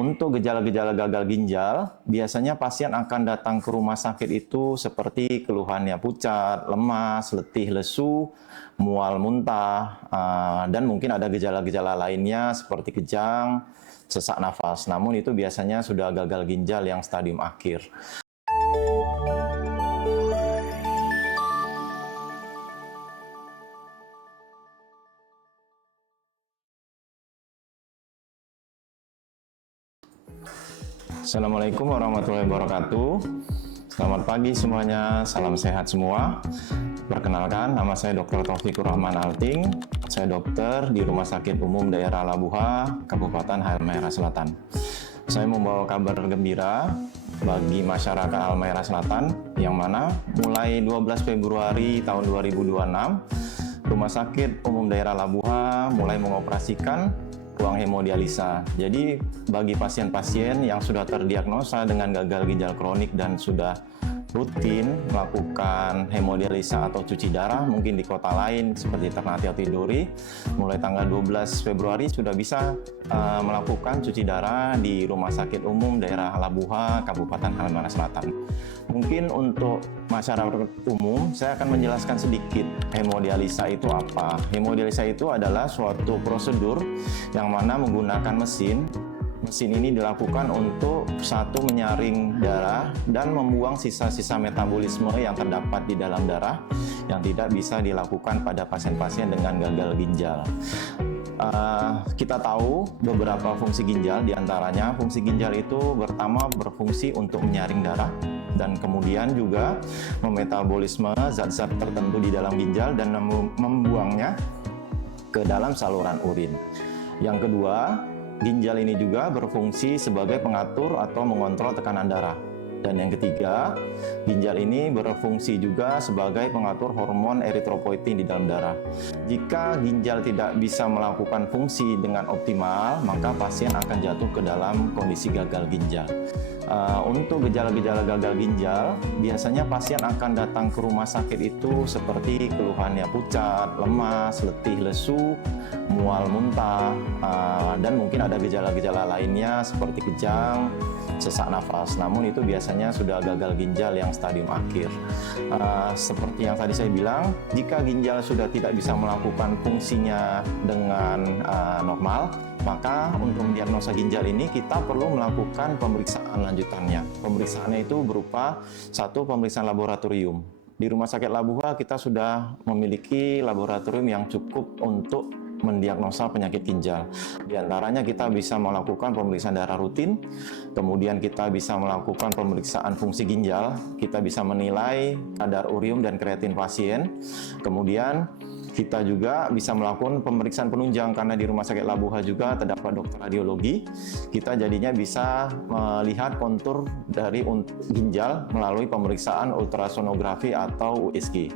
Untuk gejala-gejala gagal ginjal, biasanya pasien akan datang ke rumah sakit itu seperti keluhannya pucat, lemas, letih, lesu, mual, muntah, dan mungkin ada gejala-gejala lainnya seperti kejang, sesak nafas. Namun itu biasanya sudah gagal ginjal yang stadium akhir. Assalamualaikum warahmatullahi wabarakatuh. Selamat pagi semuanya, salam sehat semua. Perkenalkan, nama saya Dr. Taufikur Rahman Alting. Saya dokter di Rumah Sakit Umum Daerah Labuha, Kabupaten Halmahera Selatan. Saya membawa kabar gembira bagi masyarakat Halmahera Selatan, yang mana mulai 12 Februari tahun 2026, Rumah Sakit Umum Daerah Labuha mulai mengoperasikan ruang hemodialisa. Jadi bagi pasien-pasien yang sudah terdiagnosa dengan gagal ginjal kronik dan sudah rutin melakukan hemodialisa atau cuci darah mungkin di kota lain seperti Ternate atau Tidore, mulai tanggal 12 Februari sudah bisa melakukan cuci darah di Rumah Sakit Umum Daerah Labuha, Kabupaten Halmahera Selatan. Mungkin untuk masyarakat umum, saya akan menjelaskan sedikit hemodialisa itu apa. Hemodialisa itu adalah suatu prosedur yang mana menggunakan mesin. Mesin ini dilakukan untuk satu menyaring darah dan membuang sisa-sisa metabolisme yang terdapat di dalam darah yang tidak bisa dilakukan pada pasien-pasien dengan gagal ginjal. Kita tahu beberapa fungsi ginjal, diantaranya fungsi ginjal itu pertama berfungsi untuk menyaring darah dan kemudian juga memetabolisme zat-zat tertentu di dalam ginjal dan membuangnya ke dalam saluran urin. Yang kedua, ginjal ini juga berfungsi sebagai pengatur atau mengontrol tekanan darah. Dan yang ketiga, ginjal ini berfungsi juga sebagai pengatur hormon eritropoietin di dalam darah. Jika ginjal tidak bisa melakukan fungsi dengan optimal, maka pasien akan jatuh ke dalam kondisi gagal ginjal. Untuk gejala-gejala gagal ginjal, biasanya pasien akan datang ke rumah sakit itu seperti keluhannya pucat, lemas, letih, lesu, mual, muntah, dan mungkin ada gejala-gejala lainnya seperti kejang, sesak nafas. Namun itu biasanya sudah gagal ginjal yang stadium akhir. Seperti yang tadi saya bilang, jika ginjal sudah tidak bisa melakukan fungsinya dengan normal, maka untuk mendiagnosa ginjal ini kita perlu melakukan pemeriksaan lanjutannya. Pemeriksaannya itu berupa satu pemeriksaan laboratorium. Di Rumah Sakit Labuha kita sudah memiliki laboratorium yang cukup untuk mendiagnosa penyakit ginjal. Di antaranya kita bisa melakukan pemeriksaan darah rutin, kemudian kita bisa melakukan pemeriksaan fungsi ginjal, kita bisa menilai kadar urium dan kreatin pasien, kemudian kita juga bisa melakukan pemeriksaan penunjang karena di Rumah Sakit Labuha juga terdapat dokter radiologi. Kita jadinya bisa melihat kontur dari ginjal melalui pemeriksaan ultrasonografi atau USG.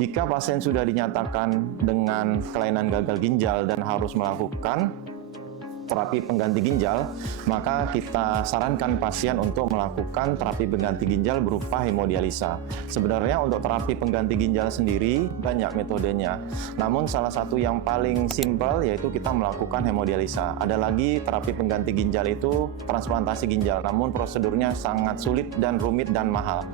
Jika pasien sudah dinyatakan dengan kelainan gagal ginjal dan harus melakukan terapi pengganti ginjal, maka kita sarankan pasien untuk melakukan terapi pengganti ginjal berupa hemodialisa. Sebenarnya untuk terapi pengganti ginjal sendiri banyak metodenya, namun salah satu yang paling simpel yaitu kita melakukan hemodialisa. Ada lagi terapi pengganti ginjal itu transplantasi ginjal, namun prosedurnya sangat sulit dan rumit dan mahal.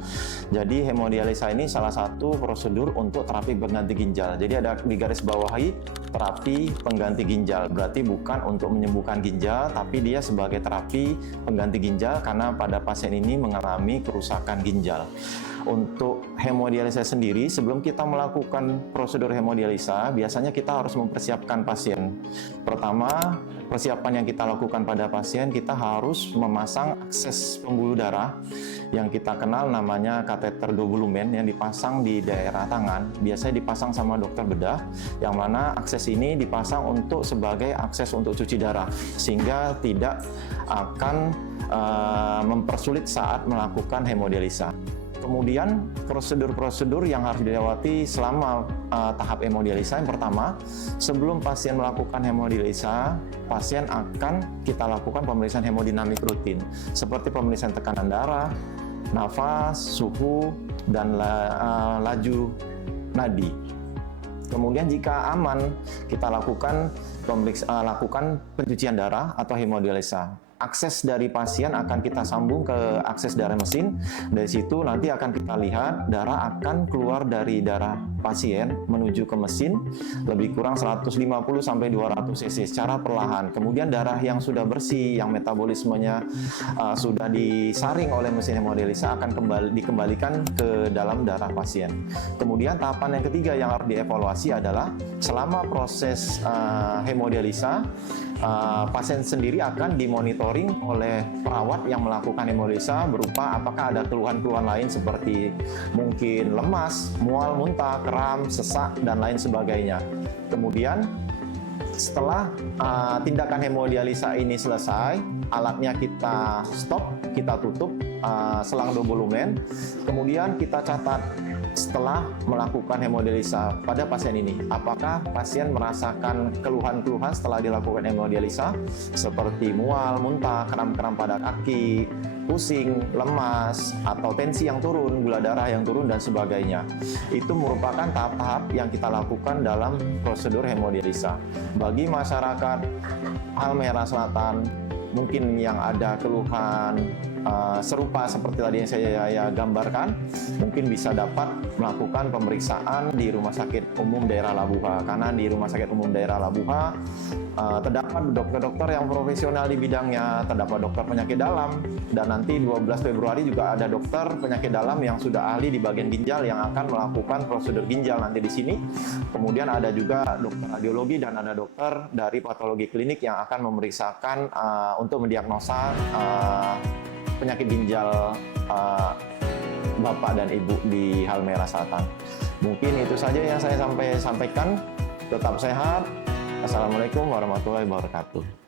Jadi hemodialisa ini salah satu prosedur untuk terapi pengganti ginjal. Jadi ada di garis bawahi terapi pengganti ginjal, berarti bukan untuk menyembuhkan ginjal, tapi dia sebagai terapi pengganti ginjal karena pada pasien ini mengalami kerusakan ginjal. Untuk hemodialisa sendiri, sebelum kita melakukan prosedur hemodialisa, biasanya kita harus mempersiapkan pasien. Pertama, persiapan yang kita lakukan pada pasien, kita harus memasang akses pembuluh darah yang kita kenal namanya kateter dobulumen yang dipasang di daerah tangan. Biasanya dipasang sama dokter bedah, yang mana akses ini dipasang untuk sebagai akses untuk cuci darah, sehingga tidak akan mempersulit saat melakukan hemodialisa. Kemudian prosedur-prosedur yang harus dilewati selama tahap hemodialisa. Yang pertama, sebelum pasien melakukan hemodialisa, pasien akan kita lakukan pemeriksaan hemodinamik rutin, seperti pemeriksaan tekanan darah, nafas, suhu, dan laju nadi. Kemudian jika aman, kita lakukan pencucian darah atau hemodialisa. akses dari pasien akan kita sambung ke akses darah mesin. Dari situ nanti akan kita lihat darah akan keluar dari darah pasien menuju ke mesin lebih kurang 150 sampai 200 cc secara perlahan. Kemudian darah yang sudah bersih, yang metabolismenya sudah disaring oleh mesin hemodialisa akan dikembalikan ke dalam darah pasien. Kemudian tahapan yang ketiga yang harus dievaluasi adalah selama proses hemodialisa, pasien sendiri akan dimonitoring oleh perawat yang melakukan hemodialisa berupa apakah ada keluhan-keluhan lain seperti mungkin lemas, mual, muntah, kram, sesak, dan lain sebagainya. Kemudian setelah tindakan hemodialisa ini selesai, alatnya kita stop, kita tutup selang dobolumen, kemudian kita catat setelah melakukan hemodialisa pada pasien ini, apakah pasien merasakan keluhan-keluhan setelah dilakukan hemodialisa seperti mual, muntah, kram-kram pada kaki, pusing, lemas, atau tensi yang turun, gula darah yang turun, dan sebagainya. Itu merupakan tahap-tahap yang kita lakukan dalam prosedur hemodialisa. Bagi masyarakat Halmahera Selatan, mungkin yang ada keluhan serupa seperti tadi yang saya gambarkan, mungkin bisa dapat melakukan pemeriksaan di Rumah Sakit Umum Daerah Labuha, karena di Rumah Sakit Umum Daerah Labuha terdapat dokter-dokter yang profesional di bidangnya, terdapat dokter penyakit dalam, dan nanti 12 Februari juga ada dokter penyakit dalam yang sudah ahli di bagian ginjal yang akan melakukan prosedur ginjal nanti di sini. Kemudian ada juga dokter radiologi dan ada dokter dari patologi klinik yang akan memeriksakan untuk mendiagnosa penyakit ginjal Bapak dan Ibu di Halmahera Selatan. Mungkin itu saja yang saya sampaikan. Tetap sehat. Assalamualaikum warahmatullahi wabarakatuh.